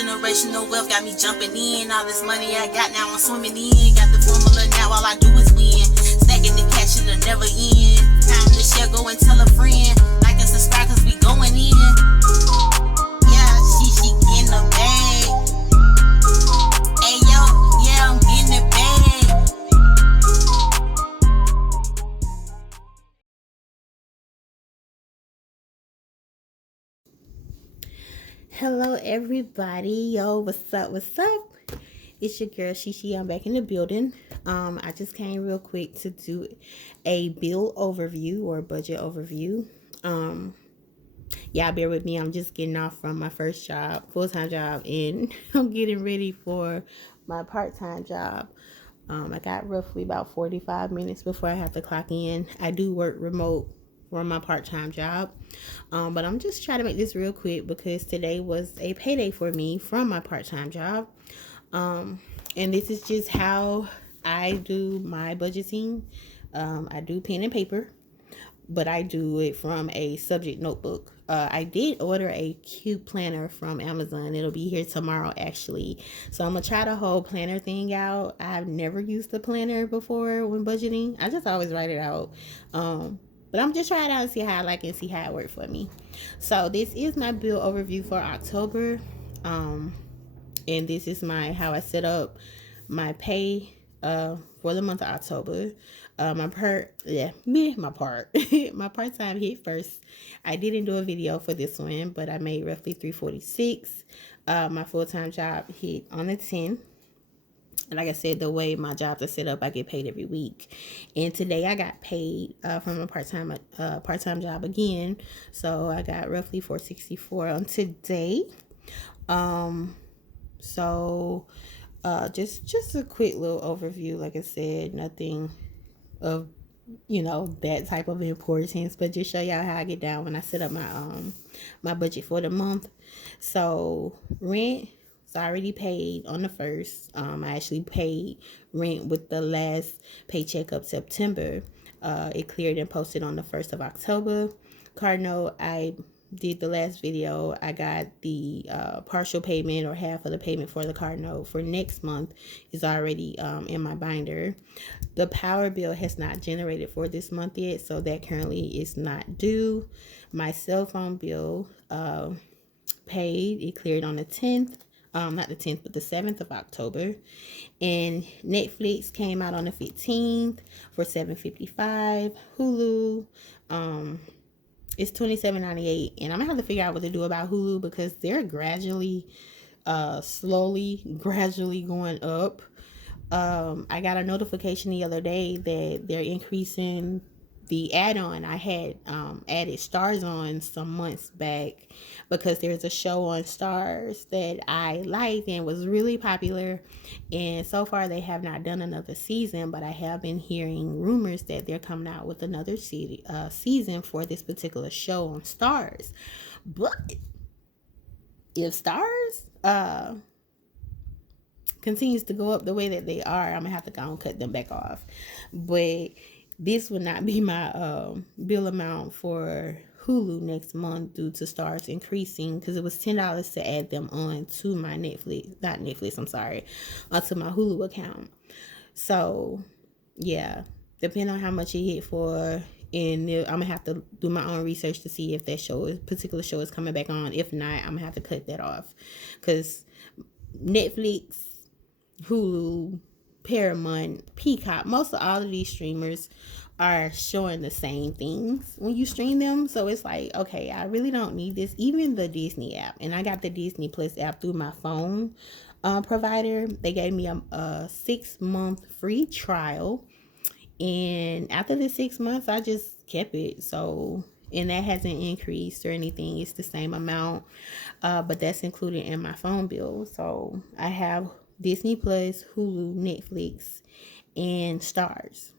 Generational wealth got me jumping in. All this money I got now I'm swimming in. Got the formula now, all I do is win. Stacking the cash, it'll never end. Time to share, go and tell a friend. Like and subscribe, cause we going in. Yeah, she in the bag. Hey yo, yeah, I'm getting the bag. Hello everybody, yo, what's up? It's your girl Shishi. I'm back in the building. I just came real quick to do a bill overview or budget overview. Y'all bear with me, I'm just getting off from my first job, full-time job, and I'm getting ready for my part-time job. I got roughly about 45 minutes before I have to clock in. I do work remote for my part-time job, but I'm just trying to make this real quick because today was a payday for me from my part-time job, and this is just how I do my budgeting. I do pen and paper, but I do it from a subject notebook. I did order a cute planner from Amazon. It'll be here tomorrow, actually. So I'm going to try the whole planner thing out. I've never used the planner before when budgeting. I just always write it out. But I'm just trying it out and see how I like it and see how it works for me. So this is my bill overview for October. And this is how I set up my pay for the month of October. My part-time hit first. I didn't do a video for this one, but I made roughly $346. My full-time job hit on the 10th. Like I said, the way my jobs are set up, I get paid every week. And today I got paid from a part-time job again. So I got roughly $464 on today. So just a quick little overview. Like I said, nothing of that type of importance, but just show y'all how I get down when I set up my budget for the month. So rent is already paid on the 1st. I actually paid rent with the last paycheck of September. It cleared and posted on the 1st of October. Car note, I did the last video. I got the partial payment or half of the payment for the car note for next month is already in my binder. The power bill has not generated for this month yet, so that currently is not due. My cell phone bill paid. It cleared on the 10th. Not the 10th, but the 7th of October. And Netflix came out on the 15th for $7.55. Hulu, it's $27.98, and I'm gonna have to figure out what to do about Hulu because they're gradually going up. I got a notification the other day that they're increasing the add-on. I had added Stars on some months back because there's a show on Stars that I liked and was really popular, and so far they have not done another season, but I have been hearing rumors that they're coming out with another season for this particular show on Stars. But if Stars continues to go up the way that they are, I'm gonna have to go and cut them back off. But this would not be my bill amount for Hulu next month due to Stars increasing, because it was $10 to add them on to my onto my Hulu account. So yeah, depending on how much it hit for, and I'm gonna have to do my own research to see if that particular show is coming back on. If not, I'm gonna have to cut that off, because Netflix, Hulu, Paramount, Peacock, most of all of these streamers are showing the same things when you stream them. So it's like, okay, I really don't need this. Even the Disney app, and I got the Disney Plus app through my phone provider. They gave me a 6-month free trial, and after the 6 months I just kept it. So, and that hasn't increased or anything. It's the same amount, but that's included in my phone bill. So I have Disney Plus, Hulu, Netflix, and Stars,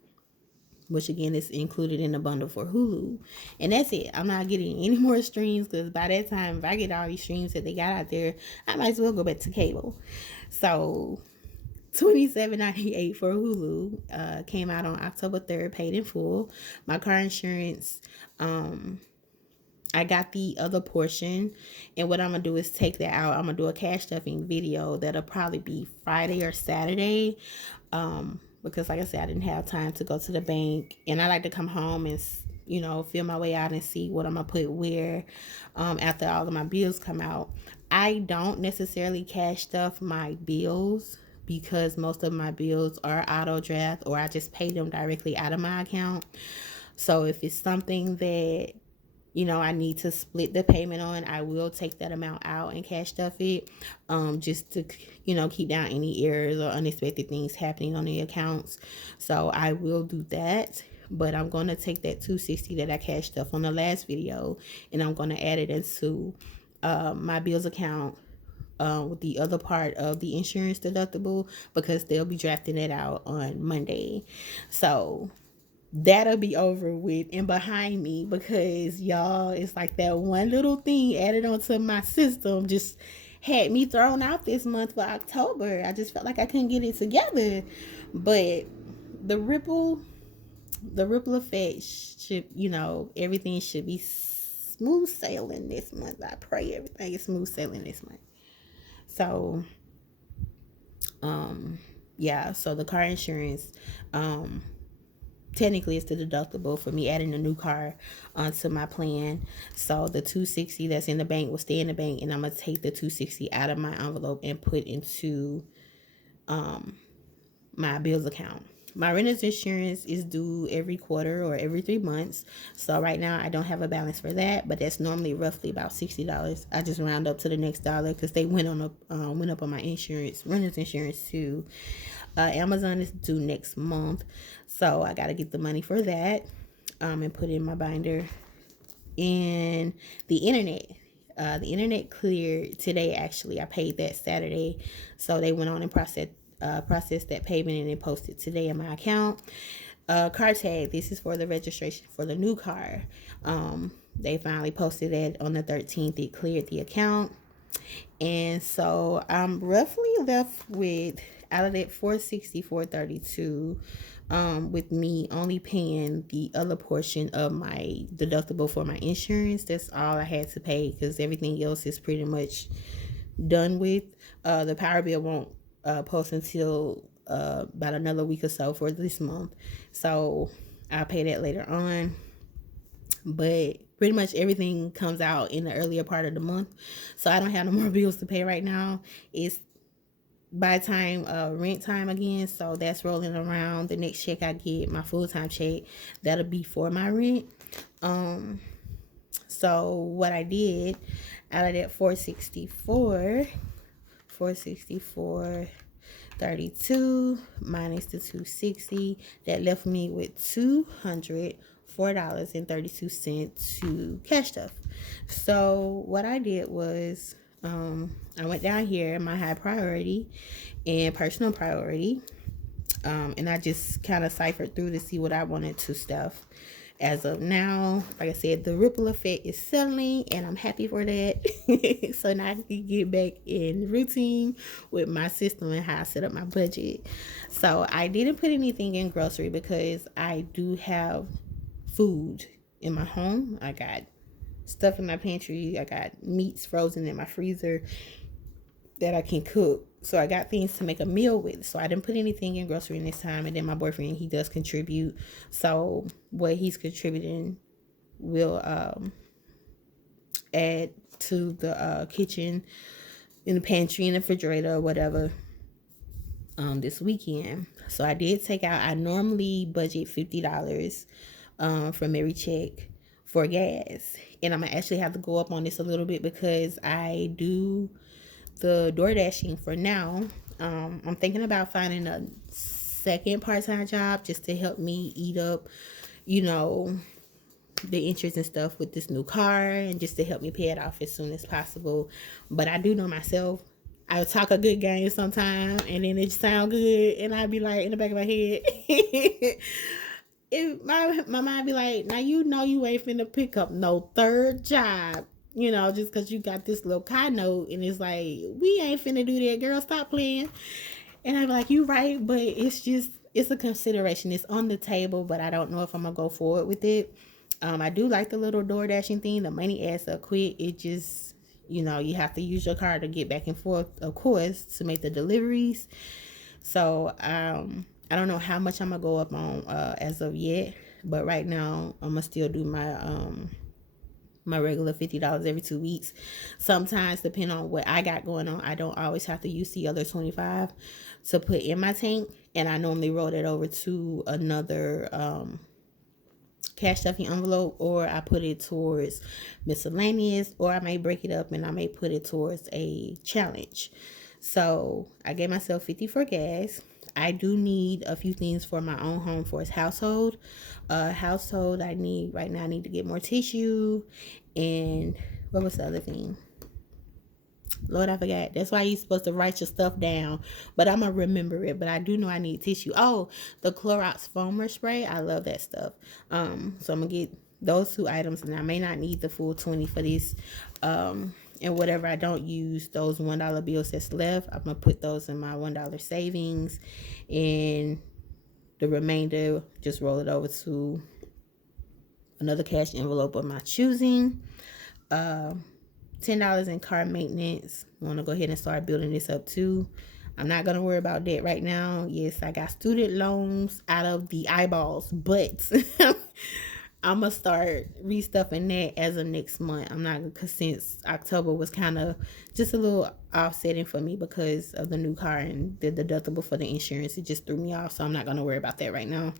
which again is included in the bundle for Hulu. And that's it. I'm not getting any more streams, because by that time, if I get all these streams that they got out there, I might as well go back to cable. So $27.98 for Hulu came out on October 3rd, paid in full. My car insurance I got the other portion, and what I'm gonna do is take that out. I'm gonna do a cash stuffing video that'll probably be Friday or Saturday, because like I said, I didn't have time to go to the bank, and I like to come home and feel my way out and see what I'm gonna put where, after all of my bills come out. I don't necessarily cash stuff my bills because most of my bills are auto draft, or I just pay them directly out of my account. So if it's something that I need to split the payment on, I will take that amount out and cash stuff it, just to, keep down any errors or unexpected things happening on the accounts. So I will do that. But I'm going to take that $260 that I cashed stuff on the last video, and I'm going to add it into my bills account, with the other part of the insurance deductible, because they'll be drafting it out on Monday. So that'll be over with and behind me, because y'all, it's like that one little thing added onto my system just had me thrown out this month for October. I just felt like I couldn't get it together. But the ripple effect should, everything should be smooth sailing this month. I pray everything is smooth sailing this month. So yeah, so the car insurance, technically it's the deductible for me adding a new car onto my plan. So the $260 that's in the bank will stay in the bank, and I'm gonna take the $260 out of my envelope and put into my bills account. My renter's insurance is due every quarter or every 3 months. So right now I don't have a balance for that, but that's normally roughly about $60. I just round up to the next dollar because they went up on my insurance, renter's insurance too. Amazon is due next month, so I got to get the money for that, and put in my binder. And the internet cleared today. Actually, I paid that Saturday, so they went on and processed that payment, and it posted today in my account. Car tag, this is for the registration for the new car. They finally posted that on the 13th. It cleared the account, and so I'm roughly left with, out of that $464.32, with me only paying the other portion of my deductible for my insurance. That's all I had to pay, because everything else is pretty much done with. The power bill won't post until about another week or so for this month, so I'll pay that later on. But pretty much everything comes out in the earlier part of the month, so I don't have no more bills to pay right now. It's by the time rent time again, so that's rolling around. The next check I get, my full-time check, that'll be for my rent. So what I did, out of that 464.32 minus the 260, that left me with $204.32 to cash stuff. So what I did was, I went down here, my high priority and personal priority, and I just kind of ciphered through to see what I wanted to stuff. As of now, like I said, the ripple effect is settling, and I'm happy for that. So now I can get back in routine with my system and how I set up my budget. So I didn't put anything in grocery because I do have food in my home. I got stuff in my pantry. I got meats frozen in my freezer that I can cook. So I got things to make a meal with. So I didn't put anything in grocery in this time. And then my boyfriend, he does contribute. So what he's contributing will add to the kitchen, in the pantry, in the refrigerator, or whatever, this weekend. So I did take out, I normally budget $50 from every check for gas. And I'm going to actually have to go up on this a little bit because I do the door dashing for now. I'm thinking about finding a second part-time job just to help me eat up, the interest and stuff with this new car, and just to help me pay it off as soon as possible. But I do know myself, I talk a good game sometimes, and then it sound good, and I be like, in the back of my head, my mind be like, now you ain't finna pick up no third job, just because you got this little car note, and it's like, we ain't finna do that, girl, stop playing. And I be like, you right, but it's a consideration. It's on the table, but I don't know if I'm gonna go forward with it. I do like the little door dashing thing. The money adds up quick. It just, you have to use your card to get back and forth, of course, to make the deliveries. So I don't know how much I'm gonna go up on as of yet, but right now I'm gonna still do my regular $50 every 2 weeks. Sometimes, depending on what I got going on, I don't always have to use the other 25 to put in my tank, and I normally roll it over to another cash stuffing envelope, or I put it towards miscellaneous, or I may break it up and I may put it towards a challenge. So I gave myself 50 for gas. I do need a few things for my own home for its household. I need right now. I need to get more tissue, and what was the other thing? Lord, I forgot. That's why you're supposed to write your stuff down, but I'm gonna remember it. But I do know I need tissue. Oh, the Clorox foamer spray. I love that stuff. So I'm gonna get those 2 items, and I may not need the full 20 for this. And whatever I don't use, those $1 bills that's left, I'm gonna put those in my $1 savings, and the remainder just roll it over to another cash envelope of my choosing. $10 in car maintenance. I want to go ahead and start building this up too. I'm not going to worry about that right now. Yes, I got student loans out of the eyeballs, but I'm going to start restuffing that as of next month. I'm not, because since October was kind of just a little offsetting for me because of the new car and the deductible for the insurance. It just threw me off, so I'm not going to worry about that right now.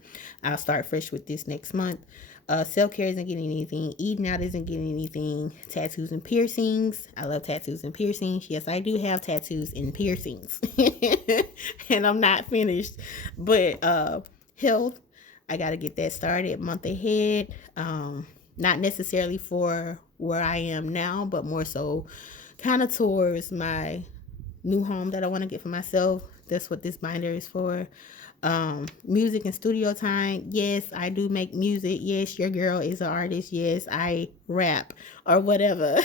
I'll start fresh with this next month. Self-care isn't getting anything. Eating out isn't getting anything. Tattoos and piercings. I love tattoos and piercings. Yes, I do have tattoos and piercings. And I'm not finished. But health, I got to get that started month ahead. Not necessarily for where I am now, but more so kind of towards my new home that I want to get for myself. That's what this binder is for. Music and studio time. Yes, I do make music. Yes, your girl is an artist. Yes, I rap or whatever.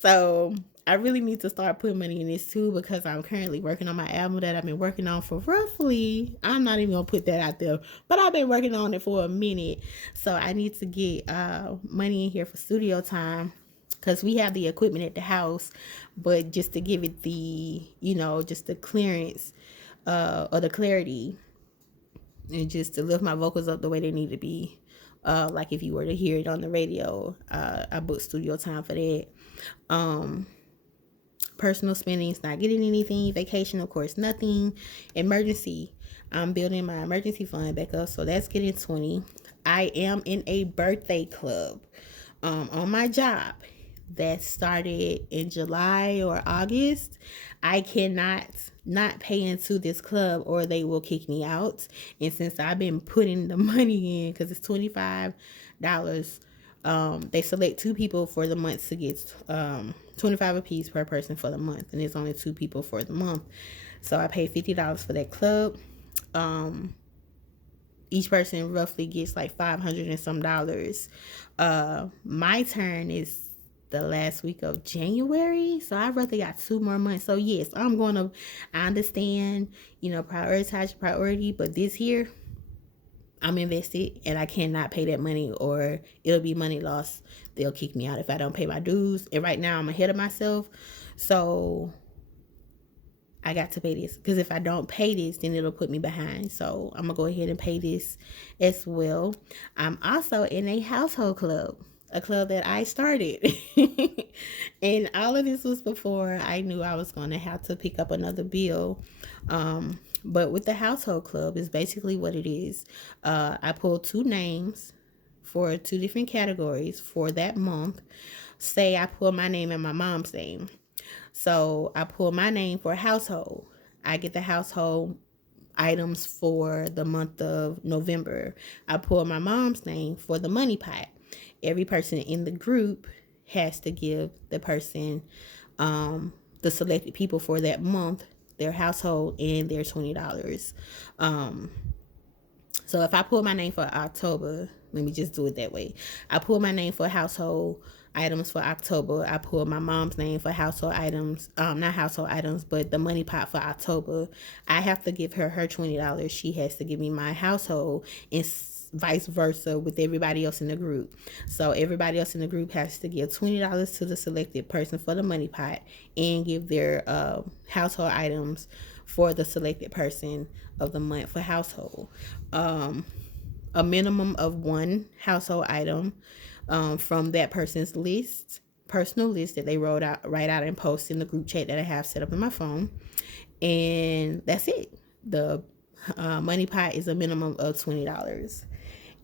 So I really need to start putting money in this too, because I'm currently working on my album that I've been working on for roughly, I'm not even gonna put that out there, but I've been working on it for a minute. So I need to get money in here for studio time, because we have the equipment at the house, but just to give it the, just the clearance or the clarity, and just to lift my vocals up the way they need to be. Like if you were to hear it on the radio, I booked studio time for that. Personal spendings, not getting anything. Vacation, of course, nothing. Emergency, I'm building my emergency fund back up, so that's getting 20. I am in a birthday club on my job that started in July or August. I cannot not pay into this club or they will kick me out. And since I've been putting the money in, because it's $25, they select 2 people for the month to get $25 a piece per person for the month, and there's only 2 people for the month. So I paid $50 for that club. Each person roughly gets like $500 and some dollars. My turn is the last week of January, so I roughly got 2 more months. So yes, I understand, prioritize your priority, but this here, I'm invested and I cannot pay that money, or it'll be money lost. They'll kick me out if I don't pay my dues. And right now I'm ahead of myself, so I got to pay this, because if I don't pay this, then it'll put me behind. So I'm gonna go ahead and pay this as well. I'm also in a household club, a club that I started. And all of this was before I knew I was going to have to pick up another bill. But with the household club is basically what it is. I pulled 2 names for 2 different categories for that month. Say I pull my name and my mom's name. So I pull my name for household. I get the household items for the month of November. I pull my mom's name for the money pot. Every person in the group has to give the person, the selected people for that month, their household and their $20. So if I pull my name for October, let me just do it that way. I pull my name for household items for October. I pull my mom's name for household items, not household items, but the money pot for October. I have to give her $20. She has to give me my household. And vice versa with everybody else in the group. So everybody else in the group has to give $20 to the selected person for the money pot and give their household items for the selected person of the month for household. A minimum of one household item from that person's personal list that they write out and post in the group chat that I have set up in my phone. And that's it. The money pot is a minimum of $20.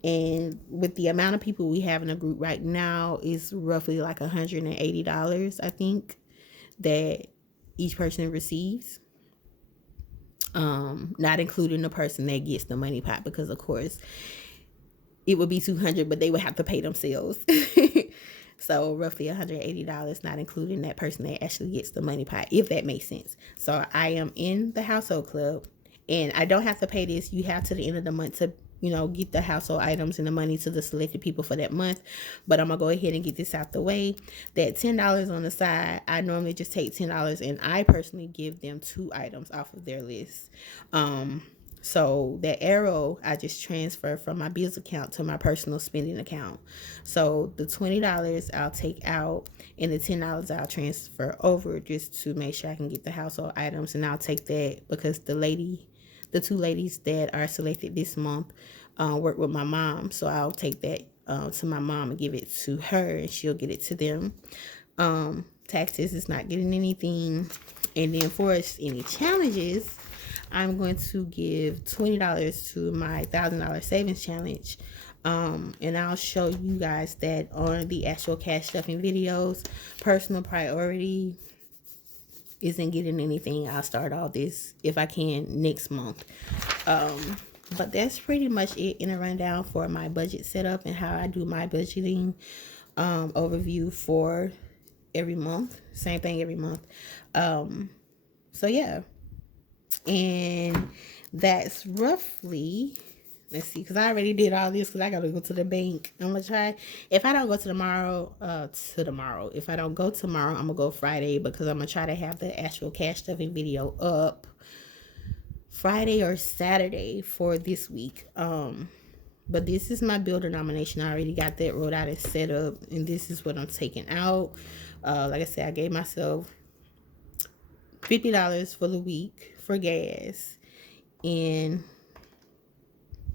And with the amount of people we have in the group right now, is roughly like $180, I think, that each person receives. Not including the person that gets the money pot, because of course it would be $200, but they would have to pay themselves. So roughly $180, not including that person that actually gets the money pot, if that makes sense. So I am in the household club, and I don't have to pay this. You have to the end of the month to, get the household items and the money to the selected people for that month. But I'm going to go ahead and get this out the way. That $10 on the side, I normally just take $10 and I personally give them 2 items off of their list. So that arrow, I just transfer from my bills account to my personal spending account. So the $20 I'll take out, and the $10 I'll transfer over just to make sure I can get the household items. And I'll take that because the 2 ladies that are selected this month work with my mom. So I'll take that to my mom and give it to her, and she'll get it to them. Taxes is not getting anything. And then for any challenges, I'm going to give $20 to my $1,000 savings challenge. And I'll show you guys that on the actual cash stuffing videos. Personal priority isn't getting anything. I'll start all this, if I can, next month. But that's pretty much it in a rundown for my budget setup and how I do my budgeting overview for every month. Same thing every month. So yeah. And that's roughly, let's see, because I already did all this because I got to go to the bank. I'm going to try, if I don't go tomorrow, if I don't go tomorrow, I'm going to go Friday, because I'm going to try to have the actual cash stuffing video up Friday or Saturday for this week. But this is my builder nomination. I already got that wrote out and set up, and this is what I'm taking out. Like I said, I gave myself $50 for the week for gas, and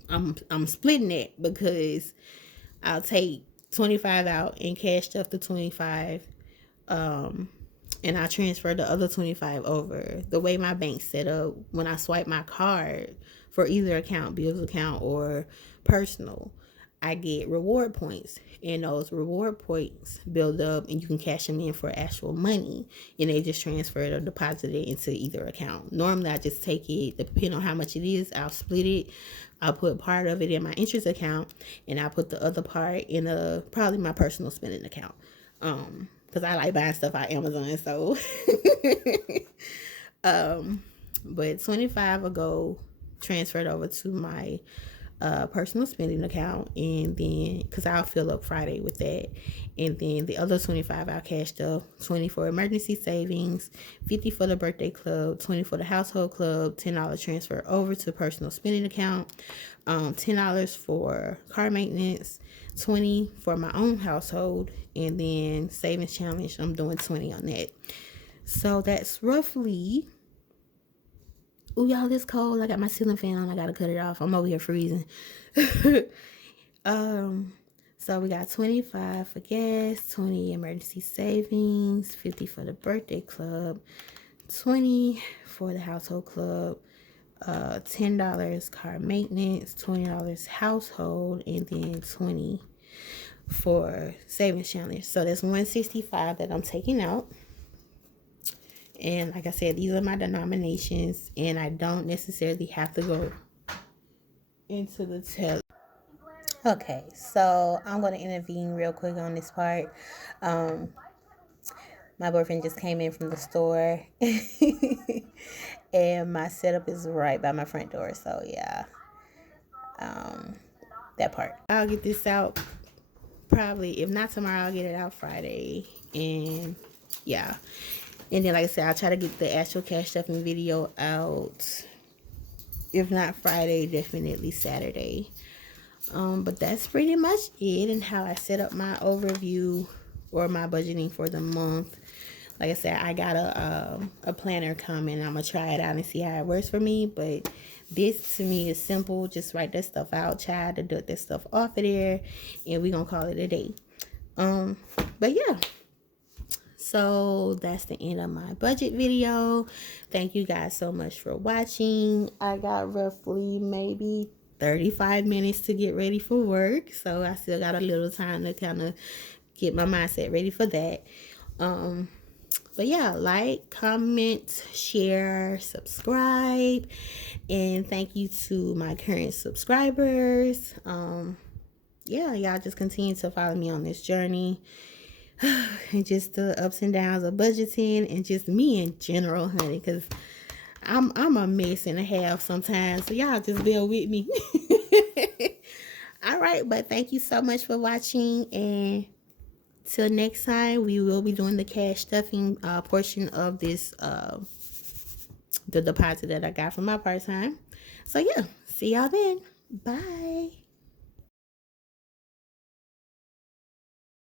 I'm splitting it because I'll take 25 out and cash stuff the 25, and I transfer the other 25 over. The way my bank's set up, when I swipe my card for either account, bills account or personal, I get reward points, and those reward points build up, and you can cash them in for actual money, and they just transfer it or deposit it into either account. Normally, I just take it, depending on how much it is, I'll split it. I'll put part of it in my interest account, and I'll put the other part in probably my personal spending account. Because I like buying stuff on Amazon, so. But 25 will go transferred over to my personal spending account, and then because I'll fill up Friday with that, and then the other 25 I'll cash up. 20 for emergency savings, 50 for the birthday club, 20 for the household club, $10 transfer over to personal spending account, $10 for car maintenance, 20 for my own household, and then savings challenge, I'm doing 20 on that. So that's roughly. Oh, y'all, it's cold. I got my ceiling fan on. I gotta cut it off. I'm over here freezing. So we got 25 for gas, 20 emergency savings, 50 for the birthday club, 20 for the household club, $10 car maintenance, $20 household, and then 20 for savings challenge. So that's $165 that I'm taking out. And like I said, these are my denominations, and I don't necessarily have to go into the tell. Okay, so I'm going to intervene real quick on this part. My boyfriend just came in from the store, and my setup is right by my front door. So yeah, that part. I'll get this out probably, if not tomorrow, I'll get it out Friday, and yeah. And then, like I said, I'll try to get the actual cash stuffing video out. If not Friday, definitely Saturday. But that's pretty much it, and how I set up my overview or my budgeting for the month. Like I said, I got a planner coming. I'm gonna try it out and see how it works for me. But this to me is simple. Just write that stuff out, try to deduct that stuff off of there, and we gonna call it a day. But yeah. So that's the end of my budget video. Thank you guys so much for watching. I got roughly maybe 35 minutes to get ready for work, so I still got a little time to kind of get my mindset ready for that. But yeah, like, comment, share, subscribe, and thank you to my current subscribers. Yeah, y'all just continue to follow me on this journey. And just the ups and downs of budgeting, and just me in general, honey, because I'm a mess and a half sometimes, so y'all just bear with me. All right, but thank you so much for watching, and till next time, we will be doing the cash stuffing portion of this the deposit that I got from my part-time. So yeah, see y'all then. Bye.